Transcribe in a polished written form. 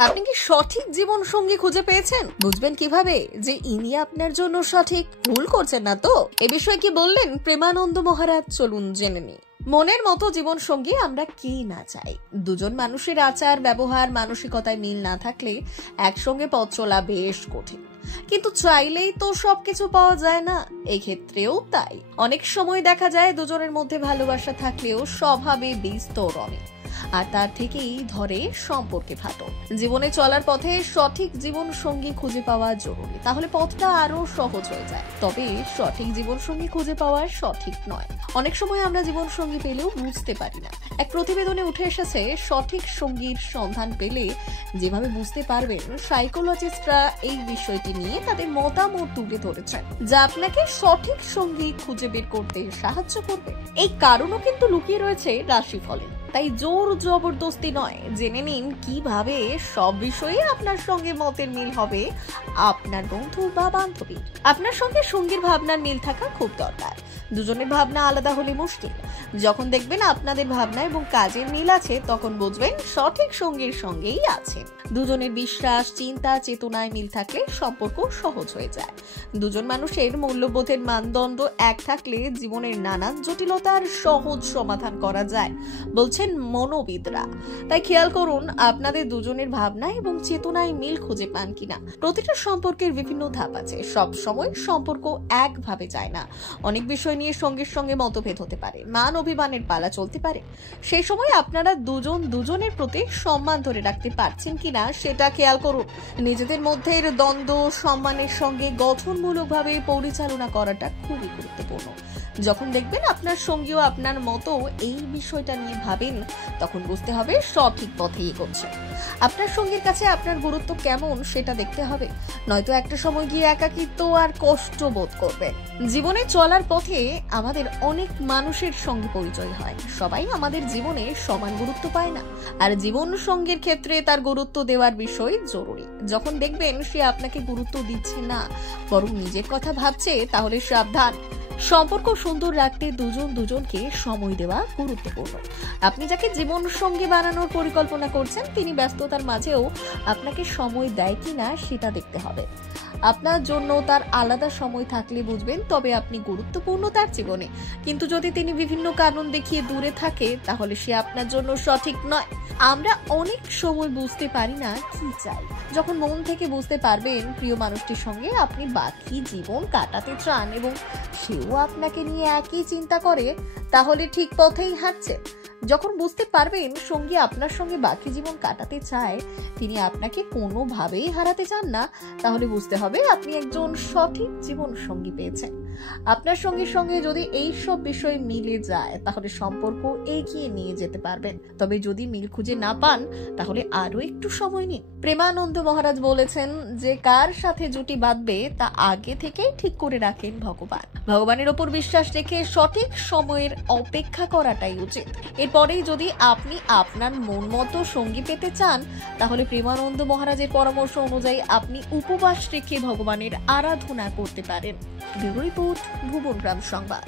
আপনি কি সঠিক জীবন সঙ্গী খুঁজে পেয়েছেন? বুঝবেন কিভাবে যে ইনি আপনার জন্য সঠিক? ভুল করছেন না তো? এ বিষয়ে কি বললেন প্রেমানন্দ মহারাজ? চলুন জেনে নিই। মনের মতো জীবন সঙ্গী আমরা কি না চাই। দুজন মানুষের আচার, ব্যবহার, মানসিকতায় মিল না থাকলে একসঙ্গে পথ চলা বেশ কঠিন। কিন্তু চাইলেই তো সবকিছু পাওয়া যায় না, এই ক্ষেত্রেও তাই। অনেক সময় দেখা যায় দুজনের মধ্যে ভালোবাসা থাকলেও স্বভাবে বিস্তর অমিল, আর তার থেকেই ধরে সম্পর্কে ফাটল। জীবনে চলার পথে সঠিক জীবন সঙ্গী খুঁজে পাওয়া জরুরি, তাহলে পথটা আরো সহজ হয়ে যায়। তবে সঠিক জীবন সঙ্গী খুঁজে পাওয়া সঠিক নয়। অনেক সময় আমরা জীবন সঙ্গী পেলেও বুঝতে পারি না। এক প্রতিবেদনে উঠে এসেছে, সঠিক সঙ্গীর সন্ধান পেলে যেভাবে বুঝতে পারবেন, সাইকোলজিস্টরা এই বিষয়টি নিয়ে তাদের মতামত তুলে ধরেছেন, যা আপনাকে সঠিক সঙ্গী খুঁজে বের করতে সাহায্য করবে। এই কারণও কিন্তু লুকিয়ে রয়েছে রাশিফলে, তাই জোর জবরদস্তি নয়। জেনে নিন কিভাবে সব বিষয়ে আপনার সঙ্গে মতের মিল হবে আপনার বন্ধু বা বান্ধবী। আপনার সঙ্গে সঙ্গীর ভাবনার মিল থাকা খুব দরকার। দুজনের ভাবনা আলাদা হলে মুশকিল। যখন দেখবেন আপনাদের ভাবনা এবং কাজের মিল আছে, তখন বুঝবেন সঠিক সঙ্গীর সঙ্গেই আছেন। দুজনের বিশ্বাস, চিন্তা, চেতনায় মিল থাকলে সম্পর্ক সহজ হয়ে যায়। দুজন মানুষের মূল্যবোধের মানদণ্ড এক থাকলে জীবনের নানান জটিলতার সহজ সমাধান করা যায় বলছেন মনোবিদরা। তাই খেয়াল করুন আপনাদের দুজনের ভাবনা এবং চেতনায় মিল খুঁজে পান কিনা। প্রতিটা সম্পর্কের বিভিন্ন ধাপ আছে, সব সময় সম্পর্ক একভাবে যায় না। অনেক বিষয় নিয়ে সঙ্গীর সঙ্গে মতভেদ হতে পারে, মান অভিমানের পালা চলতে পারে। সেই সময় আপনারা দুজনের প্রতি সম্মান ধরে রাখতে পারছেন কিনা সেটা খেয়াল করুন। নিজেদের মধ্যে দ্বন্দ্ব সম্মানের সঙ্গে গঠনমূলকভাবে পরিচালনা করাটা খুবই গুরুত্বপূর্ণ। যখন দেখবেন আপনার সঙ্গীও আপনার মতো এই বিষয়টা নিয়ে ভাবেন, তখন বুঝতে হবে সঠিক পথে এগোচ্ছেন। আপনার সঙ্গীর কাছে আপনার গুরুত্ব কেমন সেটা দেখতে হবে, নয়তো একটা সময় গিয়ে একাকিত্ব আর কষ্ট বোধ করবেন। জীবনে চলার পথে আমাদের অনেক মানুষের সঙ্গে পরিচয় হয়, সবাই আমাদের জীবনে সমান গুরুত্ব পায় না। আর জীবন সঙ্গীর ক্ষেত্রে তার গুরুত্ব দেওয়ার বিষয় জরুরি। যখন দেখবেন সে আপনাকে গুরুত্ব দিচ্ছে না, বরং নিজের কথা ভাবছে, তাহলে সাবধান। সম্পর্ক সুন্দর রাখতে দুজনকে সময় দেওয়া গুরুত্বপূর্ণ। আপনি যাকে জীবন সঙ্গী বানানোর পরিকল্পনা করছেন, তিনি ব্যস্ততার মাঝেও আপনাকে সময় দেয় কিনা সেটা দেখতে হবে। আপনার জন্য তার আলাদা সময় থাকলে বুঝবেন তবে আপনি গুরুত্বপূর্ণ তার জীবনে। কিন্তু যদি তিনি বিভিন্ন কারণ দেখিয়ে দূরে থাকে, তাহলে সে আপনার জন্য সঠিক নয়। আমরা অনেক সময় বুঝতে পারি না কি চাই। যখন মন থেকে বুঝতে পারবেন প্রিয় মানুষটির সঙ্গে আপনি বাকি জীবন কাটাতে চান এবং সেও আপনাকে নিয়ে একই চিন্তা করে, তাহলে ঠিক পথেই হাঁটছে। যখন বুঝতে পারবেন সঙ্গী আপনার সঙ্গে বাকি জীবন কাটাতে চায়, তিনি আপনাকে কোনোভাবেই হারাতে চান না, তাহলে বুঝতে হবে আপনি একজন সঠিক জীবন সঙ্গী পেয়েছেন। আপনার সঙ্গীর সঙ্গে যদি এই সব বিষয় মিলে যায়, তাহলে সম্পর্ক এগিয়ে নিয়ে যেতে পারবেন। তবে যদি মিল খুঁজে না পান, তাহলে আরো একটু সময় নিন। প্রেমানন্দ মহারাজ বলেছেন যে কার সাথে জুটি বাঁধবে তা আগে থেকেই ঠিক করে রাখেন ভগবান। ভগবানের ওপর বিশ্বাস রেখে সঠিক সময়ের অপেক্ষা করাটাই উচিত। এরপরেই যদি আপনি আপনার মন মতো সঙ্গী পেতে চান, তাহলে প্রেমানন্দ মহারাজের পরামর্শ অনুযায়ী আপনি উপবাস রেখে ভগবানের আরাধনা করতে পারেন। ব্যুরো রিপোর্ট, ভুবন গ্রাম সংবাদ।